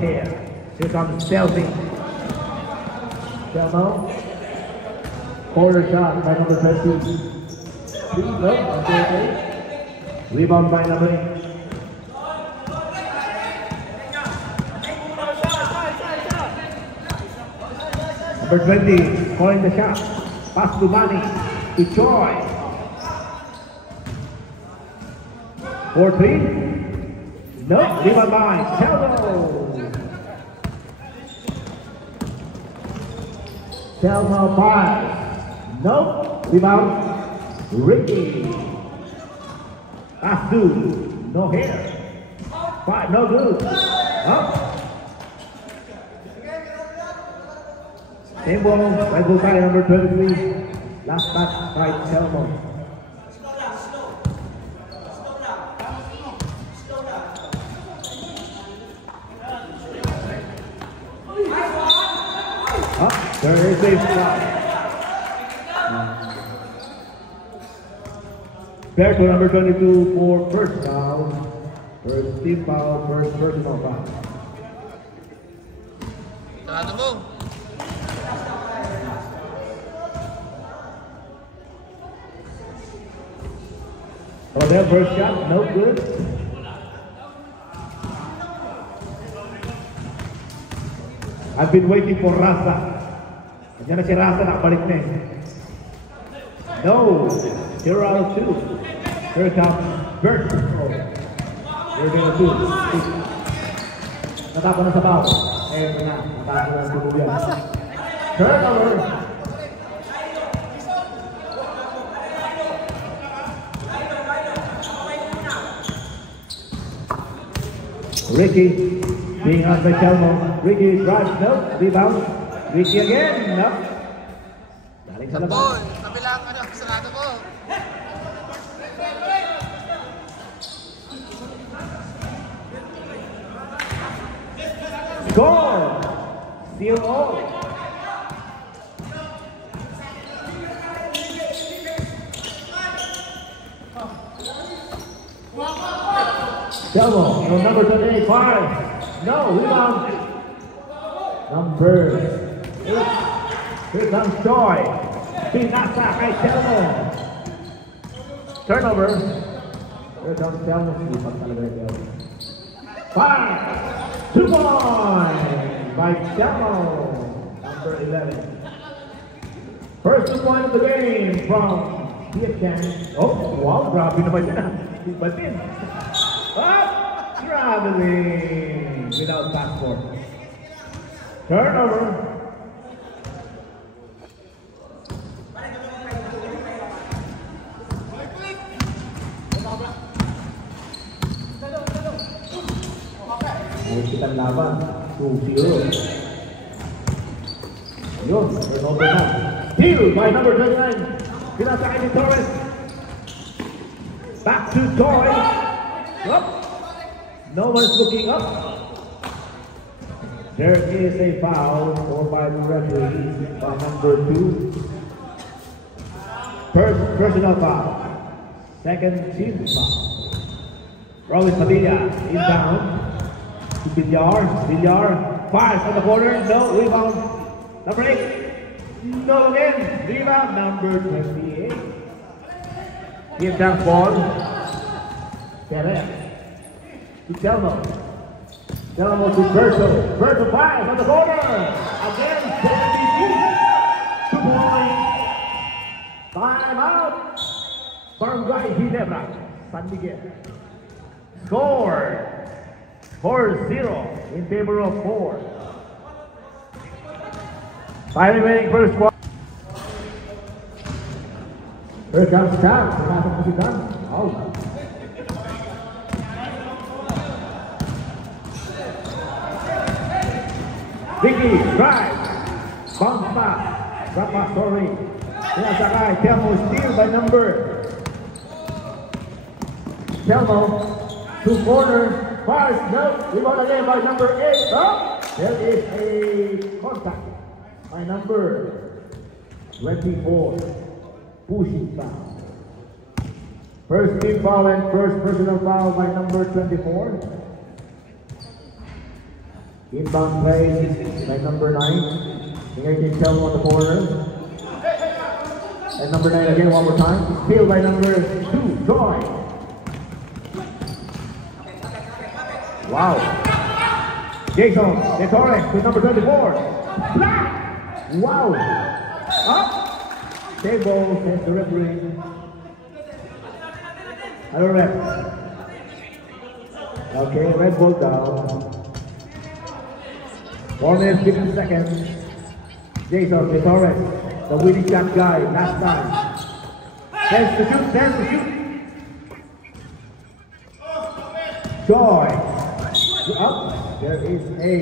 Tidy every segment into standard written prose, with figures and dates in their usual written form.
hair. Here comes Selby. Selmo. Corner shot by number 13. Rebound by number 8. Number 20, calling the shot. Pass to Manny, to Choi. 4-3. No, rebound by Selmo. Selmo 5. No, rebound. Ricky. Pass to, no hair. 5, no good. Up. Same ball, by Bukai, number 23. Last touch by Selmo. There is a foul. Fair to number 22 for first foul. First team foul, first personal foul. Sarado mo. Oh, their first shot, no good. I've been waiting for Raza. Nandiyan na si Raza, nakabalik na eh. No, 0 out of 2. Here comes Bert. Oh, they're gonna do. Natapon na sa bao. Eh, na, natapon na sa tuluyan. Turnover. Ricky being on by Selmo. Ricky drives, no, rebound. Ricky again, no. Galing sa labas. Kabilang ano, sarado mo. Score! Steal all. Selmo, from number 28, 5. No, rebound. Number 8. Here comes Choi. Pinasa kay Selmo. Turnover. Here comes Selmo. 5. 2 points by Selmo. Number 11. First 2 points of the game from Vietnam. Oh, wow, grabe naman yan. Batin. Up, traveling without passport. Turnover. Kita laban 2-0. Yun, turnover na. Steal by number 29. Pinasakay ni Torres. Back to Toy. Up. No one's looking up. There is a foul for by the referee by number 2. First personal foul. Second team foul. Robin Padilla inbound to Villar. Villar fires on the corner. No rebound. Number 8. No again. Rebound number 28. Give down ball. Perez. To Selmo. Selmo to Berto. Berto fires on the corner. Again, 72. 2 points. Time out. Barangay Ginebra. San Miguel. Score. 4-0 in favor of 4. 5 remaining first quarter. Here comes Cam. Pumasok po si Cam. Out. Vicky, drive. Bounce pass. Drop pass, sorry. Pinasakay. Selmo steal by number. Selmo to corner. Fires, no. Rebound again by number 8. Oh, there is a contact by number 24. Pushing foul. First team foul and first personal foul by number 24. Inbound play by number 9. Here you can tell on the corner. And number 9 again one more time. Steal by number 2, Joy. Wow. Jason De Torres with number 24. Black. Wow. Up. Table says the referee. Hello, ref. Okay, red ball down. 1 minute 50 seconds. Jason De Torres, the winning shot guy last time. Tends to shoot, tends to shoot. Joy. Up. There is a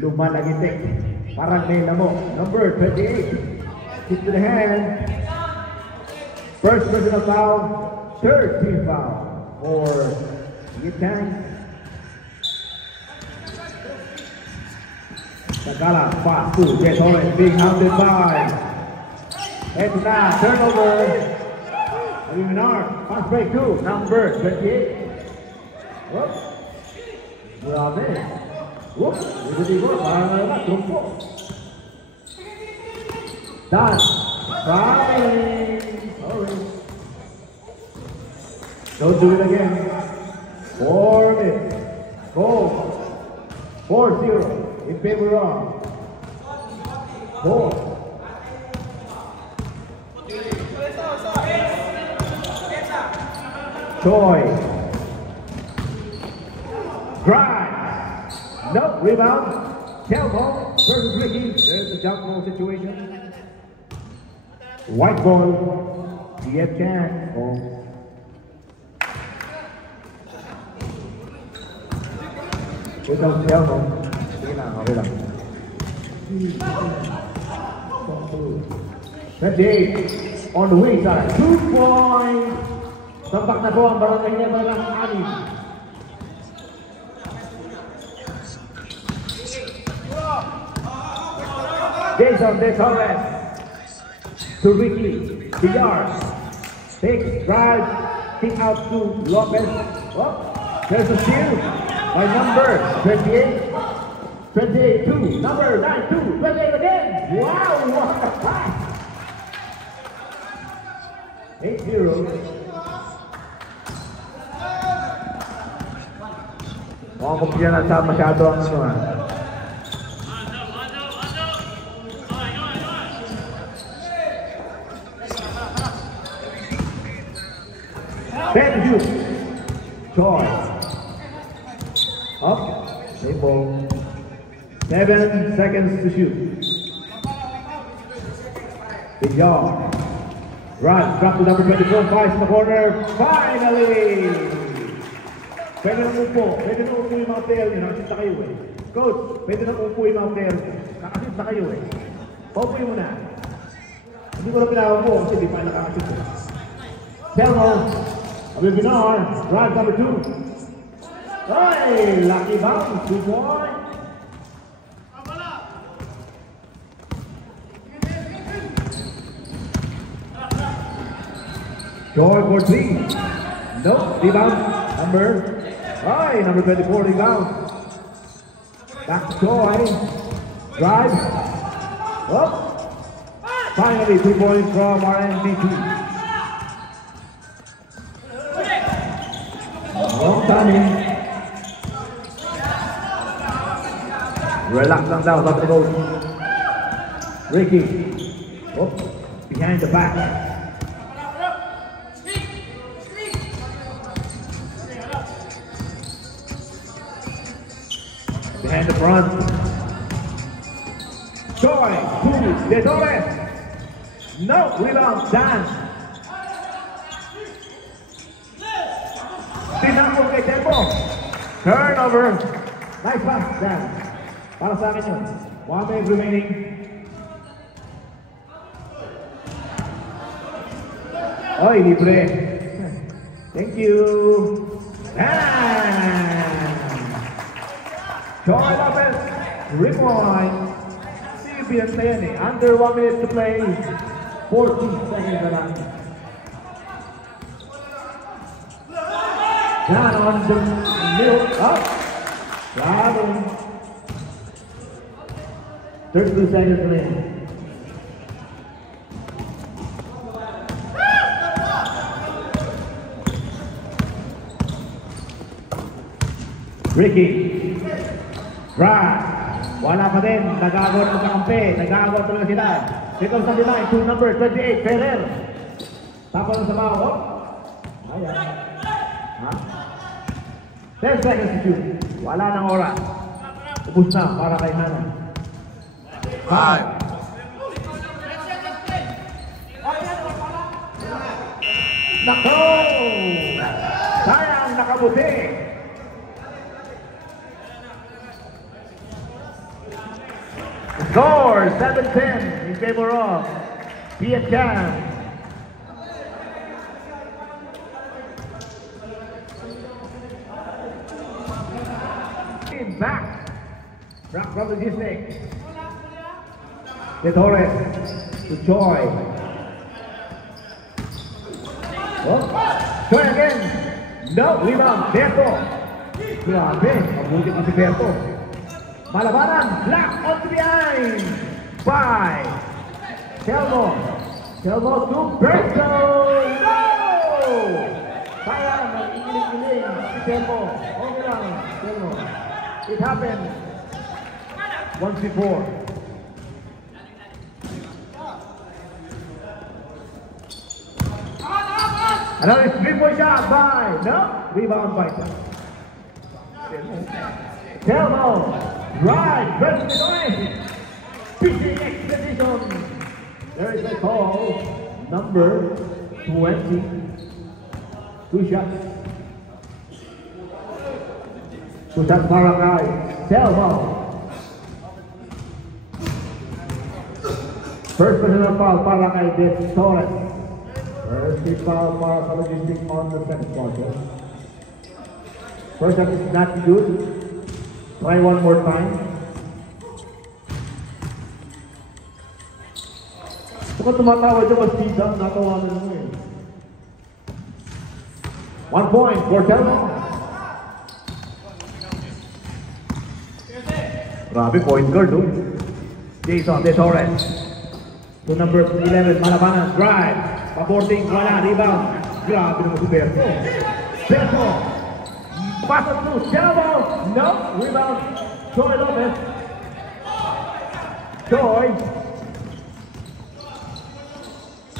lumalagitik. Parang may lamok. Number 28. Kick to the hand. First personal foul. Third team foul for Yitang. Tagala, pass to De Torres, being hounded by. And now, turnover. Menard, pass break to number 28. Whoops. Grabe. Whoops. Hindi ko, parang naman, trumpo. Done. Fine. Sorry. Don't do it again. 4 minutes. Goal. 4-0. In favor of 4. Choi. Drive. No, rebound. Kelmo versus Ricky. There's the jump ball situation. White ball. Yet chance. Oh. Ito, Kelmo. Sige lang, okay lang. 28 on the wing side. 2 points. Tampak na po ang barangay niya barang 6. Jason De Torres to Ricky. Villar takes drive, kick out to Lopez. Oh, there's a steal by number 28. 28-2, number 9-2, 28 again. Wow, what a pass! 8-0. Mukhang kumpiyan na sa masyado ang ano. Ben Hughes. Choi. Up. Same ball. 7 seconds to shoot. Big job. Run. Drop to number 24. 5 in the corner. Finally! Pwede na upo. Pwede na upo yung mga player nyo. Nakasinta kayo eh. Coach, pwede na upo yung mga player nyo. Nakasinta kayo eh. Paupuin mo na. Hindi ko na pinawa po kasi di pa nakakasinta. Telmo. Abibinar. Drive number 2. Hey, lucky bounce. 2 points. Joy for 3. No, rebound. Number 24 rebound. Back to Joy. Drive. Up. Finally, 2 points from RNBT. Long time. Relax lang daw, sabi ko. Ricky. Oh, behind the back. Behind the front. Choi, De Torres. No, rebound, Dan. Tinapos kay Tempo. Turnover. Nice pass, Dan. Para sa akin yun. 1 minute remaining. Oy, libre. Thank you. Choi Lopez, rewind. CBN na yan eh. Under 1 minute to play. 14 seconds na lang. Down on the middle. Up. Grabe. 32 seconds remaining. Ricky. Drive. Wala pa din. Nag-aawat ng kakampi. Nag-aawat talaga sila. Dito sa line, to number 28, Ferrer. Tapos sa bawo. Ayan. Ha? 10 seconds to shoot. Wala nang oras. Ubus na para kay Hana. 5. Nako! Sayang nakabuti. Score 7-10 in favor of Vietnam. Back from the distance. De Torres to Choi. Oh, Choi again. No, rebound. Berto. Grabe, mabuti pa si Berto. Malabanan, black on the behind. 5. Telmo to Berto. No! Sayang, nag-iling-iling si Telmo. Okay lang, Telmo. It happened once before. Another 3-point shot by, no, rebound by Telmo, right, versus the line, pitching expedition. There is a call, number 20, 2 shots. Pusat Paraguay, Telmo. First personal foul, Paraguay, De Torres. First foul, Paraguay Logistics on the second quarter. First shot is not good. Try one more time. Kung tumatawa dyan, mas speed up, natawanan mo eh. 1 point for Telmo. Grabe, point guard, oh. Jason De Torres. To number 11, Malabanan, drive. Paborting, wala, rebound. Grabe naman si Berto. Berto. Pasok to Telmo. No, rebound. Choi Lopez. Choi.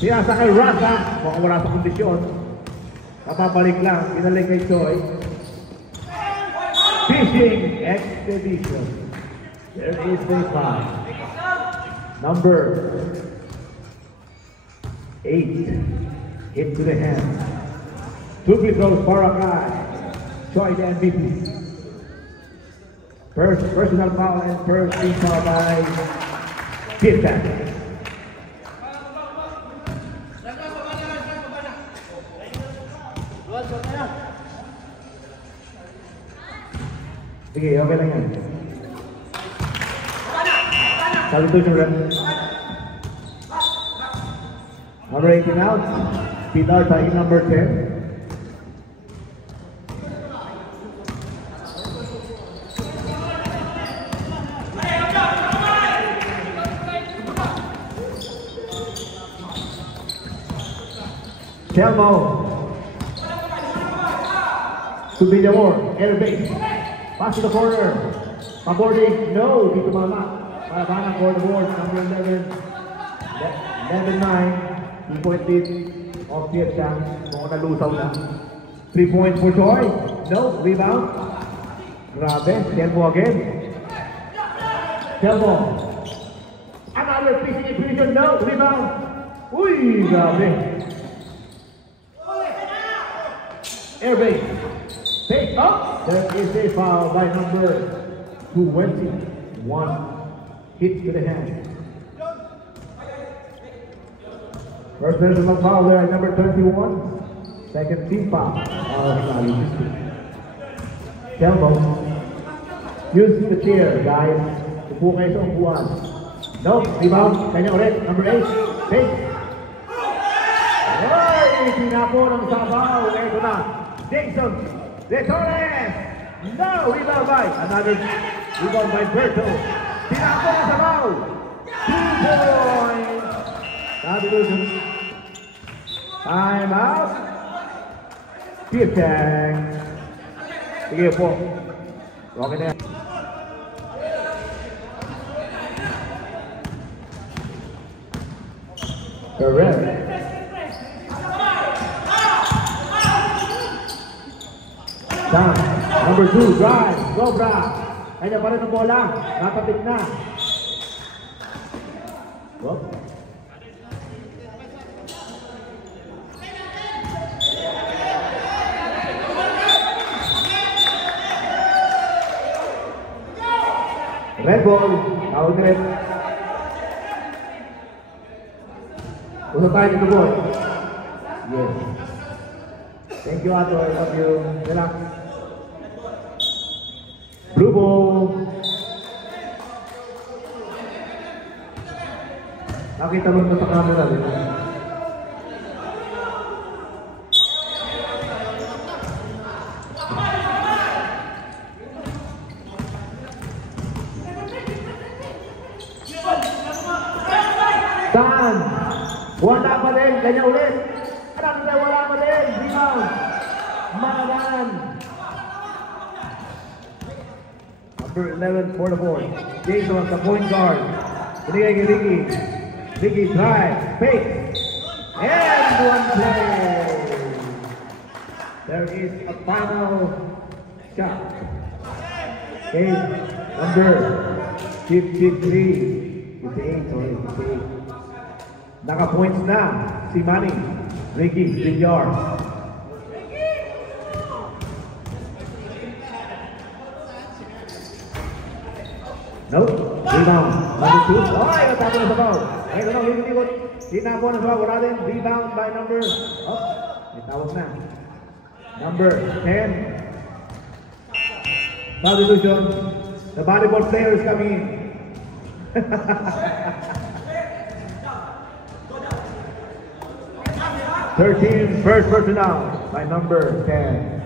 Siya sa kay Rasa. Mukhang wala sa kondisyon. Kapabalik lang. Pinalik kay Choi. Fishing expedition. There is a foul. Number 8. Hit to the hand. 2 free throws, Paraguay. Choi the MVP. First personal foul and first team foul by Vietnam. Sige, okay lang yan. Salutation rep. Number 18 out. Pilar tayo number 10. Telmo. To Villamor. Air base. Pass to the corner. Pabordig. No. Dito mama. Malabanan for the board, number 11, 11-9, 2-point lead of Vietnam. Kung nalusaw na. 3 points for Choi. No, rebound. Grabe, Telmo again. Telmo. Another pitching expedition. No, rebound. Uy, grabe. Airbase. Take up. There is a foul by number 21. Hit to the hand. First personal foul there at number 21. Second team foul. Telmo. Use the chair, guys. Upo kayo sa upuan. No, rebound. Kanya ulit. Number 8. Take. Ay, tinapo ng sabaw. Ito na. Jason De Torres. No, rebound by. Another rebound by Berto. Tinako na sa bow. 2 points. Substitution. Time out. Pietang. Sige po. Okay na yan. Correct. Down. Number 2, drive. Sobra. Kanya pa rin ang bola. Natapit na. Whoop. Red ball. Foul net. Usap tayo dito, boy. Yes. Thank you, Ato. I love you. Relax. Blue ball. Nakita mo na sa camera dito. Dan! Wala pa din. Kanya ulit. Wala pa din. Rebound. Managan. Number 11 for the board. Jason, the point guard. Binigay kay Ricky. Ricky drive, fake, and one play. There is a final shot. Okay, number 53. 58. Naka-points na si Manny. Ricky Villar. Nope. Rebound. Number 2. Okay, natapos na sa foul. Ay, ito na, likod. Tinapo na sa foul. Wala din. Rebound by number. Oh, may tawag na. Number 10. Substitution. The volleyball players coming in. First personnel by number 10.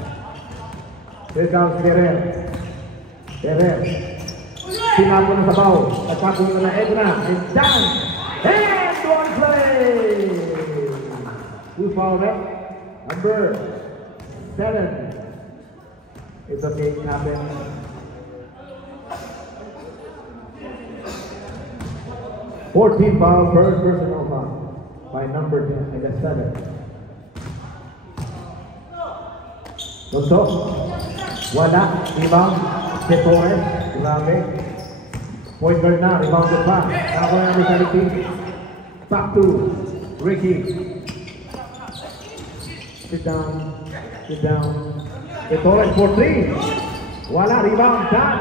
Here comes Perez. Tinapo na sa foul. Nagpatuloy na na Edna. And done. And one play. Who fouled up? Number 7. It's okay, it happens. Fourteen foul, first personal foul by number 10, I guess 7. Tonto. Wala. Rebound. Torres. Grabe. Point guard na. Rebound the back. Ako yung mentality. Back to Ricky. Sit down. Torres for 3. Wala. Rebound. Done.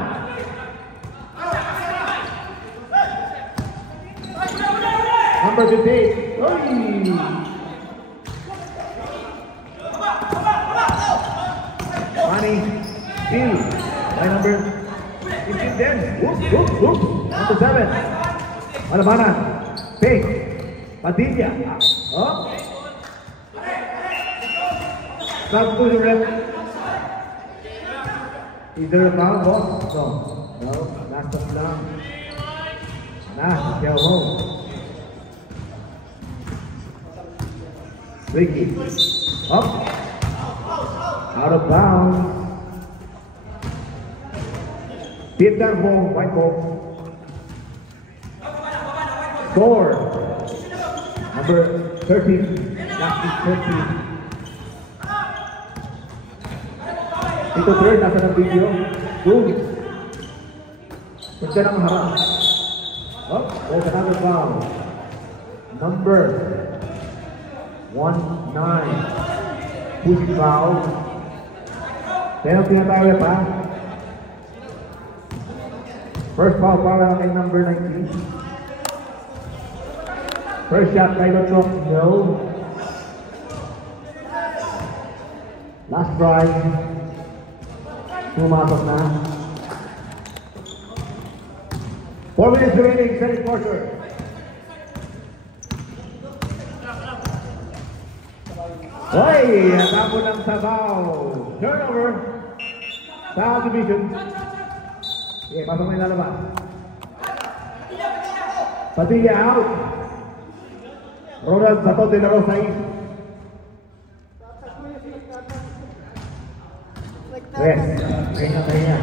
Number 58. Money. Steal. By number 15 then. Whoop. Number 7. Malabanan. Fake. Padilla. Oh. Substitution rep. Is there a foul, boss? No. Last up lang. Go home. Ricky. Up. Out of bounds. Hit that ball, white ball. Score. Number 13. Last is 13. Ito third, nasa ng video. Boom. Punta ng harap. Oh, there's another foul. Number 19. Push foul. Penalty na tayo pa. First foul para kay number 19. First shot kay Lotok. No. Last drive. Pumasok na. 4 minutes remaining, second quarter. Hoy! Natapon ng sabaw. Turnover. South Division. Okay, pasok na yung lalabas. Padilla out. Ronald Sato de la Rosa in. Rest. Kaya.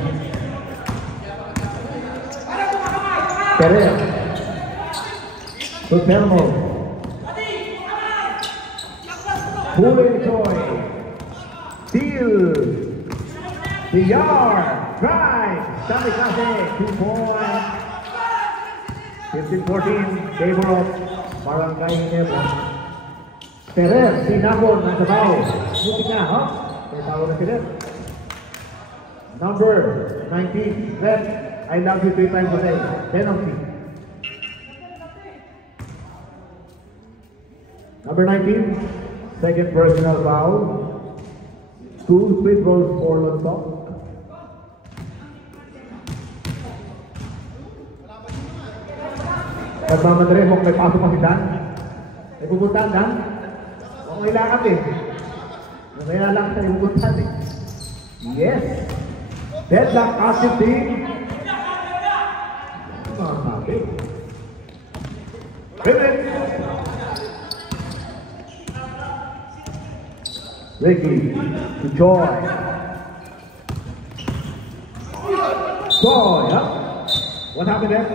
Perez. Sutelmo. Pule Joy. Steal. PR. Drive. Sami Kase. 2 points. 15-14. Favor of Barangay Ginebra. Perez. Sinabon. Nasa tao. Buti na, ha? May tao na sila. Number 19. Left. I love you 3 times a day. Penalty. Number 19. Second personal foul. 2 free throws for Lonso. Nagmamadali mo kung may pasok pa si Dan. May pupuntahan, Dan. Huwag may lakad eh. Mamaya lang sa yung pupuntahan eh. Yes. Deadlock active team. Mga sabi. Pivot. Ricky to Joy. Joy, huh? What happened there?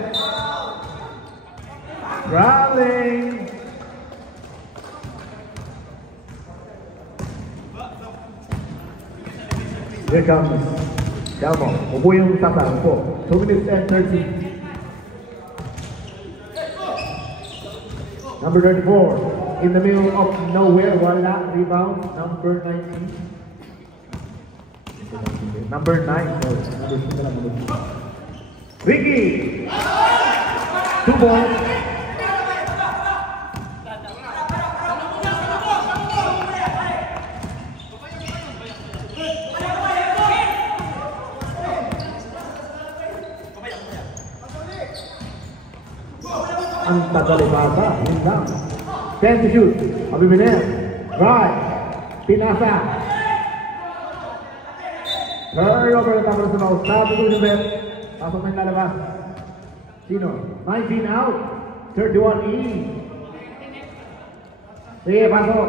Rallying. Here comes Delmo. Upo yung tata. Upo. 2 minutes and 30. Number 34. In the middle of nowhere. Wala. Rebound. Number 19. Number 9. No, number 2 na lang. Ricky. 2 points. Ang tagalibasa, yun lang. 10 to shoot. Abibiner. Right. Pinasa. Turnover na tapos sa mouse. Sabi ko yung bet. Pasok na yung lalabas. Sino? 19 out. 31 in. Sige, pasok.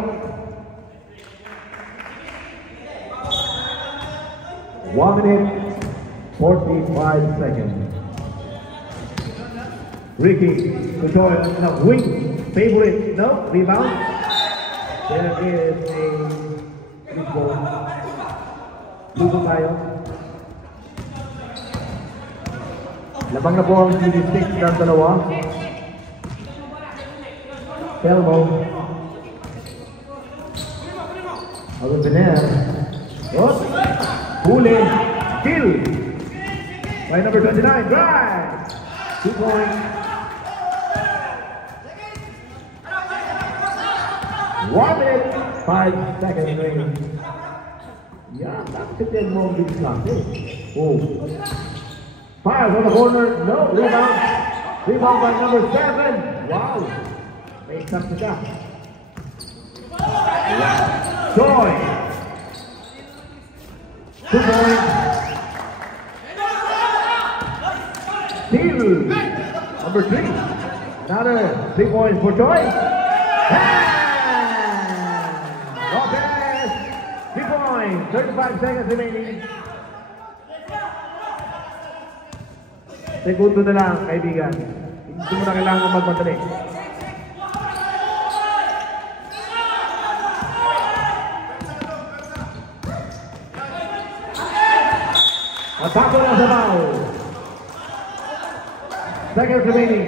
1 minute, 45 seconds. Ricky, control, no, wing, favorite, no, rebound. There is a big ball. Lugo tayo. Labang na po ang CD6 ng dalawa. Telmo. Abibiner. Oh, Huli, kill. By number 29, drive. 2 points. 1 minute, 5 seconds remaining. Yeah, that's it. More big slot. Oh. Fires on the corner. No, rebound. Rebound by number 7. Wow. Makes up to that. Joy. 2 points. Steal. Number 3. Another 3 points for Joy. Lopez. 3 points. 35 seconds remaining. Segundo na lang, kaibigan. Hindi mo na kailangan magmadali. Atako na sa bao. Seconds remaining.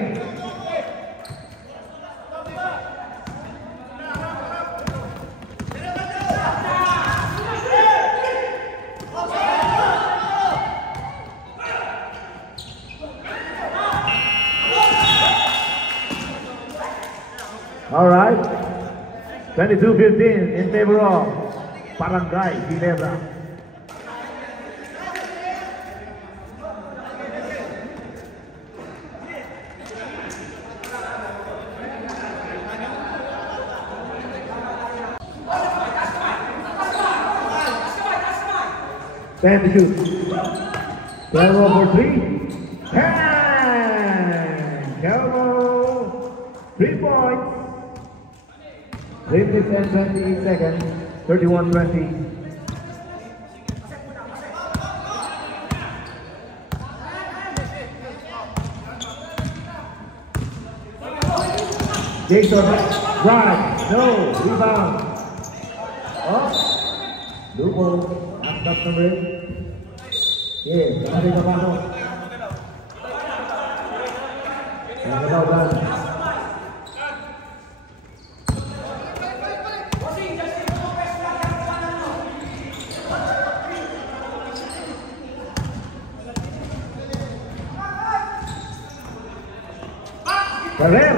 All right, 22-15 in favor of Barangay Ginebra. Ten to shoot. 12 for 3. And Kelmo. 3 points. 3 minutes and 28 seconds. 31-20. Jason, drive, no, rebound. Oh, blue ball, that's not number 8. Yeah, nanti ka paano? Nagalaw ba? Ferrer,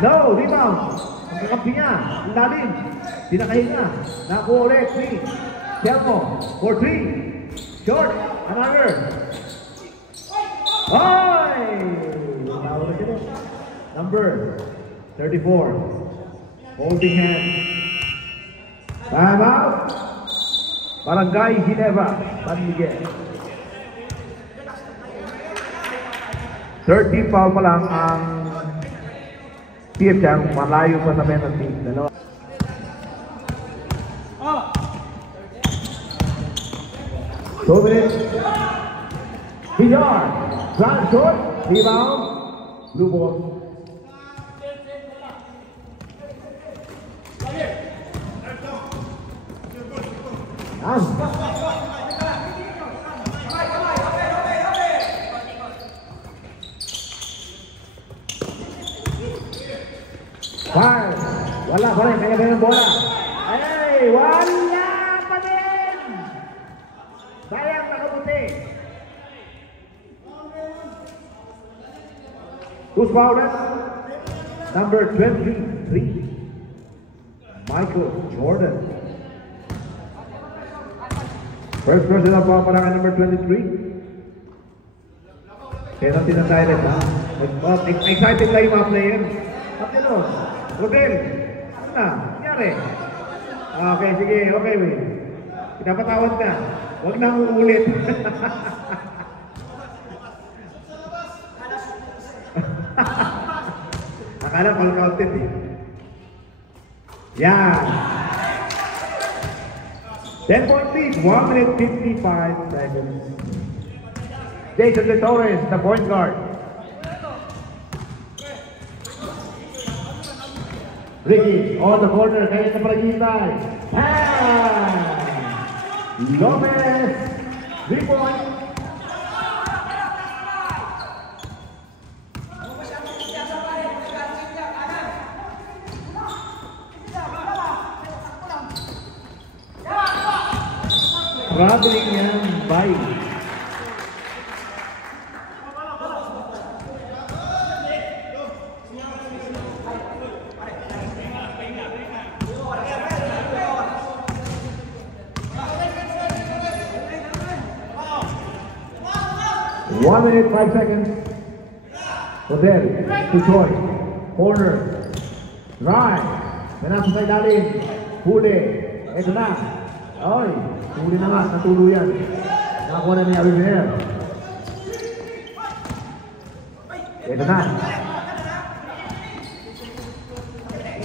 no, rebound. Ang kakampi niya, ang lalim. Pinakahinga. Nakuha ulit, 3. Telmo, for 3. Short, another. Ay! Nawala sila. Number 34. Holding hand. Time out. Barangay Ginebra, San Miguel. 13 foul pa lang ang TF Chang, malayo pa sa penalty. Dalawa. Two minutes. Beyond. Drive short. Rebound. Blue ball. Fire. Wala pa rin. Kaya yung bola. Ay, wala pa din. Sayang nakabuti. Who's fouled? Number 23. Michael Jordan. First personal foul para kay number 23. Penalty na tayo rin, ha? Excited tayo mga players. Kapilo, Rodel, ano na? Nangyari? Okay, sige, okay, wait. Pinapatawad na. Huwag na uulit. Akala call counted eh. Yan. 10-point lead, 1 minute 55 seconds. Jason De Torres, the point guard. Ricky, on the corner, kaya na palagitay. Lopez, 3 points. Traveling yan, bye. One minute, 5 seconds. Hotel, to Troy. Corner. Drive. Menasa sa ilalim. Huli. Ito na. Ay, huli na nga. Natulo yan. Nakakuha na ni Abimer. Ito na.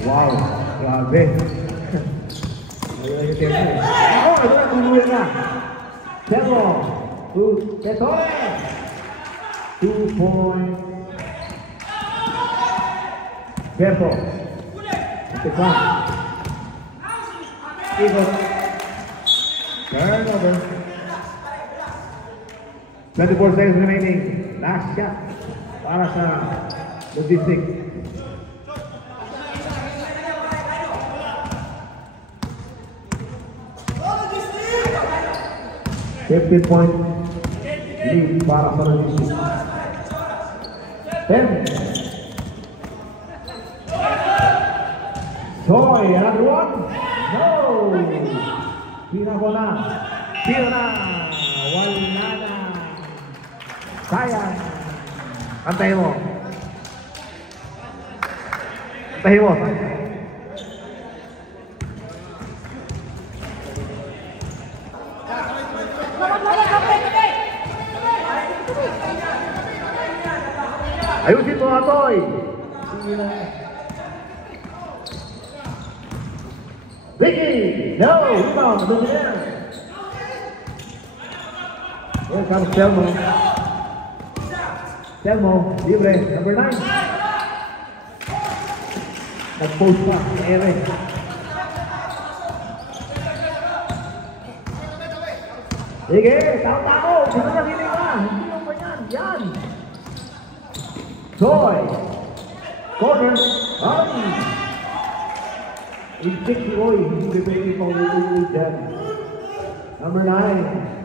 Wow. Grabe. Ayun yung tempo. Oh, ito na. Tulo yan na. Tempo. To Tetores. 2 points. Tempo. Ito pa. Ikot. Turnover. 24 seconds remaining. Last shot para sa Logistics. $15 lead para sa Logistics. 10. Joy, another one. No. Pinabola. Pina. Wala na. Sayang. Antayin mo. Antayin mo. Ayusin mo, Atoy. Ricky! No! Rebound! Luminaire! Here comes Telmo. Telmo, libre. Number 9. Nag-post pa. Ere. Sige, tao-tao. Gusto na hindi ka. Hindi mo pa yan. Yan. Joy. Corner. Ay. Intik si Roy. Hindi pwede pang ulit dyan. Number 9.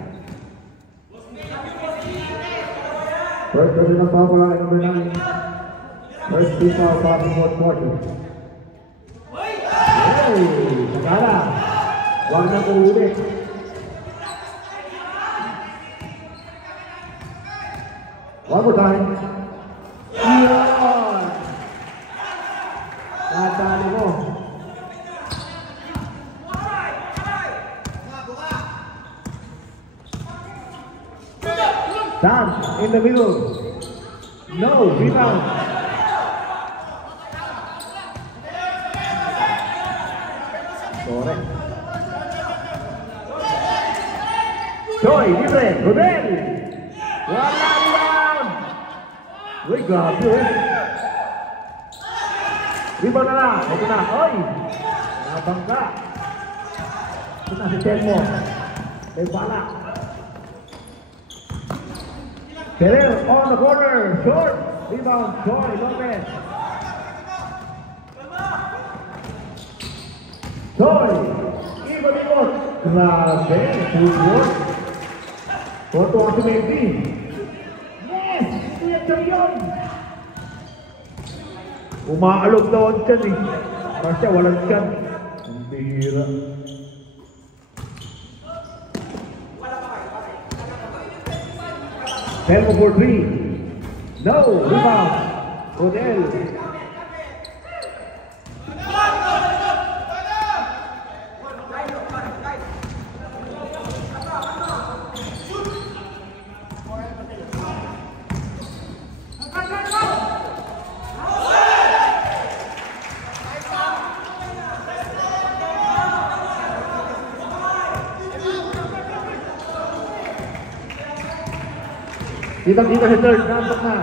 First person ng foul para number 9. First two foul para sa fourth quarter. Hey! Sagala. Huwag na po ulit. One more time. Yun! Natalo mo. Sam in the middle. No, rebound. Correct. Joy, libre, Rodel. Wala rebound. Uy, grabe eh. Rebound na lang. Ito na. Oy! Nabangga. Ito na si Telmo. May bala. Ferrer on the corner, short, rebound, Joy Lopez. Joy, ikot-ikot, grabe, football. Foto ang sumedi. Yes, Kuya Joy yun. Umaalog daw ang tiyan eh. Kasi walang tiyan. Ang bihira. Telmo for 3. No, rebound. Rodel. Kita-kita si third, nampak na.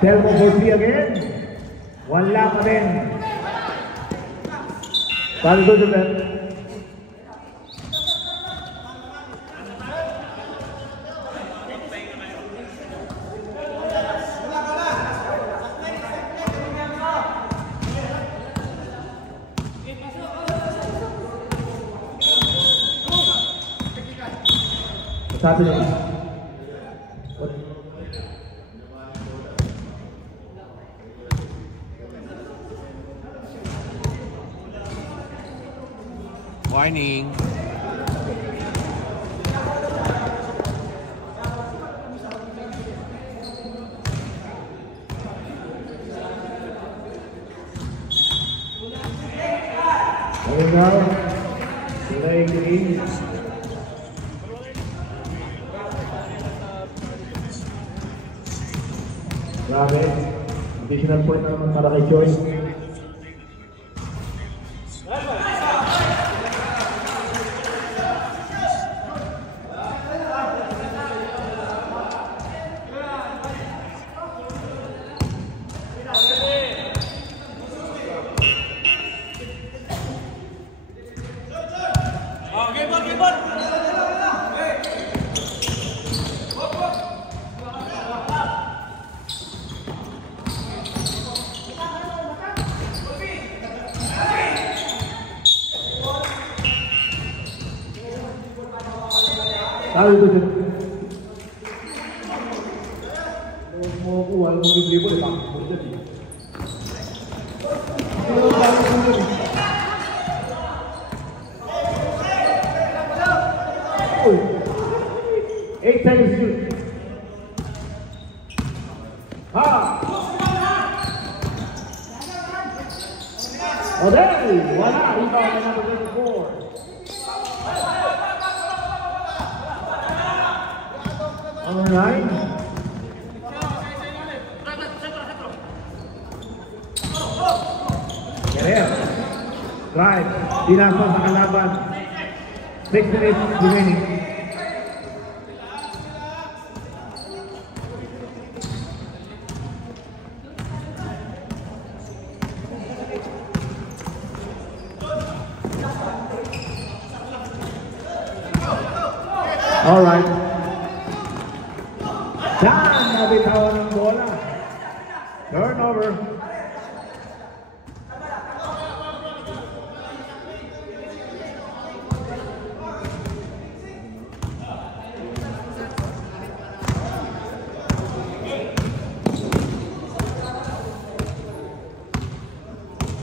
Telmo for 3 again. Wala pa rin. Paano doon si Ben? Sabi niya. Warning. Ayun na. Sila yung green. Grabe. Additional point na naman para kay Joy. Sabi ito siya. Huwag mo kuha, huwag mo dribble, bakit mo dyan eh. Uy! 8 seconds shoot. Ha! Odell! Wala! Rebound na number 24. Number 9. Pinasa sa kalaban. 6 minutes remaining. Alright. Dan, nabitawan ng bola. Turnover.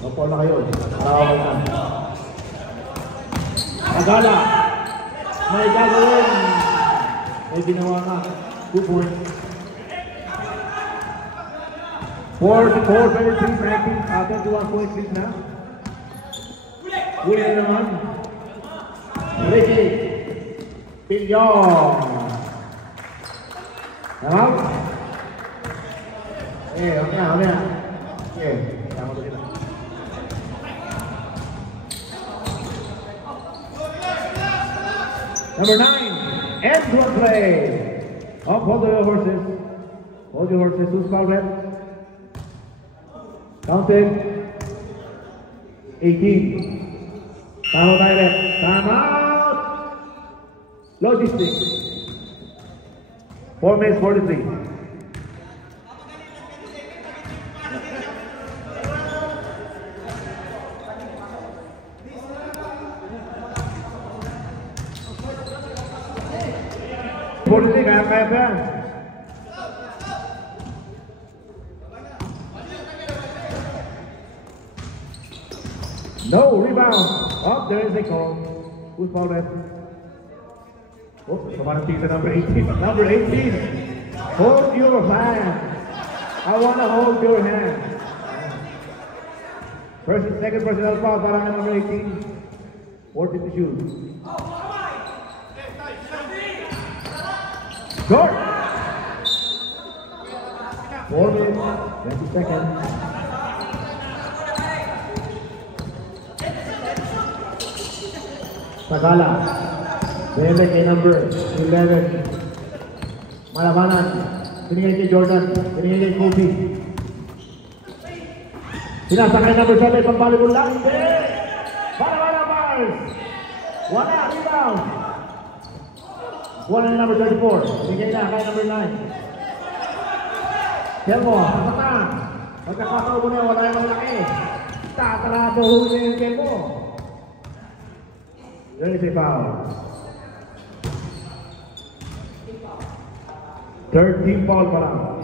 Opo na kayo. Tawag na. Agala. May gagawin. May ginawa na. 2 points. 21 points lead na. Huli na naman. Ricky Pillon. Out. Okay na. Okay. Tama ba sila? Number 9, end one play. Hold your horses. Hold your horses. Who's foul red? Counted. 18. Tama tayo red. Time out. Logistics. 4 minutes 43. Kaya pa yan. No rebound. Oh, there is a call. Who's foul left? Oh, someone takes the number 18. Number 18. Hold your hand. I want to hold your hand. Second personal foul para number 18. 40 to shoot. Short. 4 minutes, 20 seconds. Tagala. Bebe kay number 11. Malabanan. Pinigay kay Jordan. Pinigay kay Kobe. Sinasa kay number 7. Pambalibol lang. Para Mars. Wala. Rebound. One and number 34. Bigay na kay number 9. Kelmo, sasatan. Pagkakataw mo na, wala yung malaki. Tatarado huli yung Kelmo. There is a foul. 13 foul pa lang.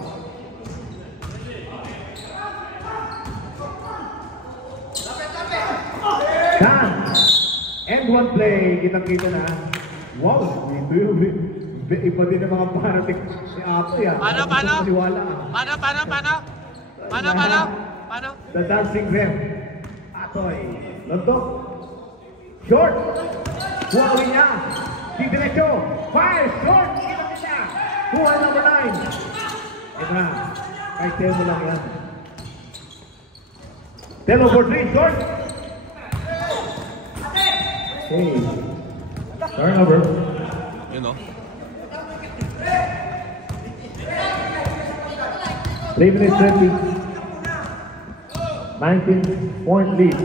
Dan. End one play. Kitang-kita na. Wow, iba din ang mga parating ni Apo yan. Paano? The dancing ref. Atoy. Lantok. Short. Huawin niya. Di diretso. Fire. Short. Ilang niya. Kuha number 9. Ito na. Kahit tayo mo lang yan. Telo for 3. Short. Okay. Turnover. You know. 3 minutes 20. 19-point lead.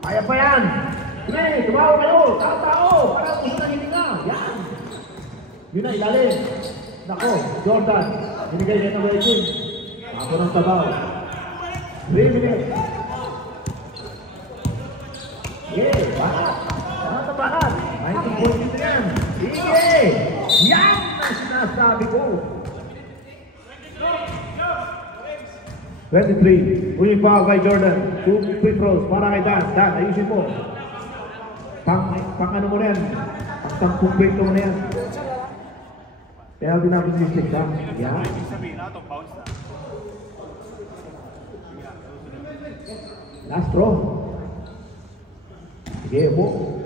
Kaya pa yan. Sige, tumawa kayo. Tao. Para gusto na hininga. Yan. Yun na, ilalim. Nako, Jordan. Binigay niya ng rating. Ako ng tabaw. 3 minutes. Sige, bahat. Bahat. 19-point lead yan. Sige. Yan ang sinasabi ko. 23. Uling foul kay Jordan. 2 free throws para kay Dan. Dan, ayusin mo. Pang ano mo na yan. Pang 2 free throws mo na yan. Penalty number 6, ha? Yan. Last throw. Sige, mo.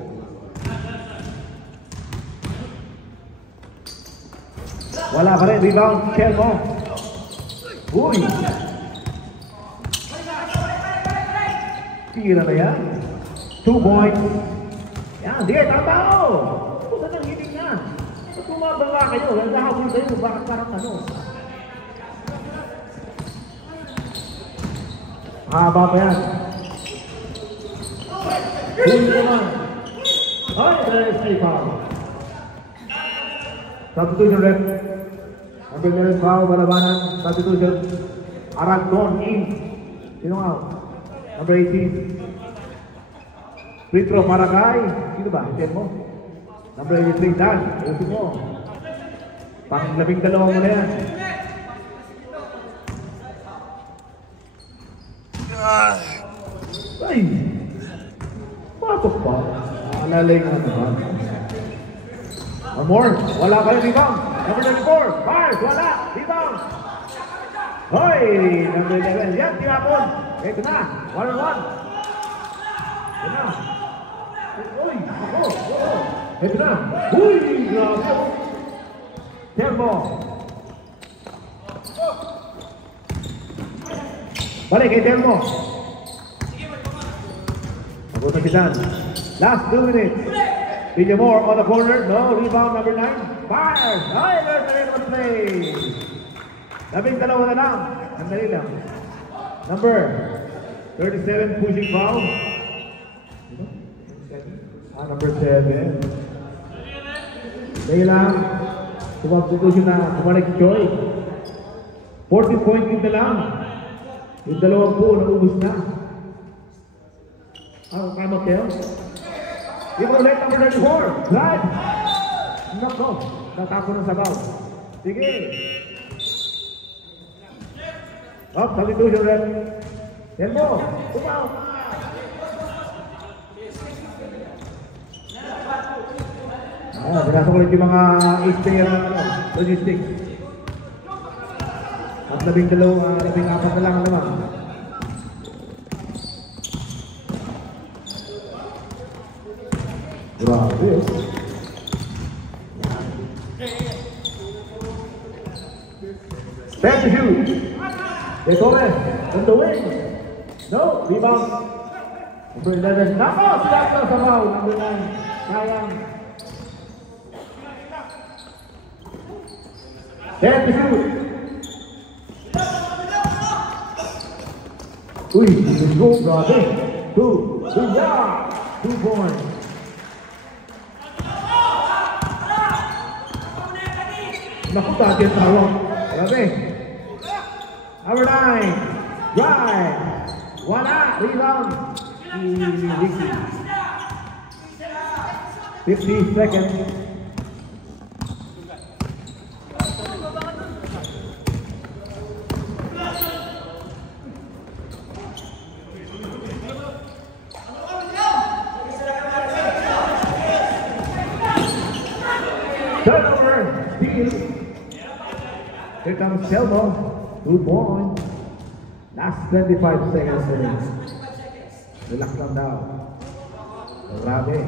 Wala pa rin. Rebound. Kelmo. Uy. Tira na yan. 2 points. Yan, sige, tao! Saan ang hiling na? Ba't tumabala kayo? Naghahabol kayo, bakit parang ano? Haba pa yan. Huli naman. Ay, there's a foul. Substitution rep. Number 11 foul, balabanan. Substitution. Aragdon in. Sino nga? Number 18. Free throw para kay. Sino ba? Check mo. Number 83, Dan. Ayusin mo. Pang-12 mo na yan. Ay! Pasok pa. Alalay nga naman. One more. Wala pa rin rebound. Number 24. Mars. Wala. Rebound. Hoy! Number 11. Yan. Tinapon. Ito na. 1-on-1. Ito na. Uy! Ako! Ito na. Uy! Grabe! Tempo. Balik kay Tempo. Nagutan si Dan. Last 2 minutes. DJ Moore on the corner. No. Rebound number 9. Fires. Ay, there's the end of the play. 12 na lang. Ang dali lang. Number 37 pushing foul. Number 7. Dali lang. Substitution na. Kumalik Joy. 14 point lead na lang. Yung 2 naubos na. Time out kayo. Give ulit number 34. Drive. Nako. Natapon ng sabaw. Sige. Up. Substitution rep. Tempo. Tumaw. Pinasok ulit yung mga 8-player logistics. At 12, 14 na lang naman. Grabe. Back to shoot. They go in. On the wing. No. Rebound. Number 11. Nako! Sila ka sa foul. Number 9. Sayang. Back to shoot. Uy, let's go, brother. 2. 2 points. Naku, dati ang tawag. Grabe. Number 9. Drive. Wala. Rebound. 50 seconds. Turnover. Steal. Here comes Selmo. 2 points. Last 25 seconds. Relax lang daw. Grabe.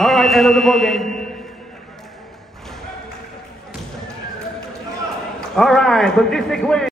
All right, end of the ball game. All right, Logistic win.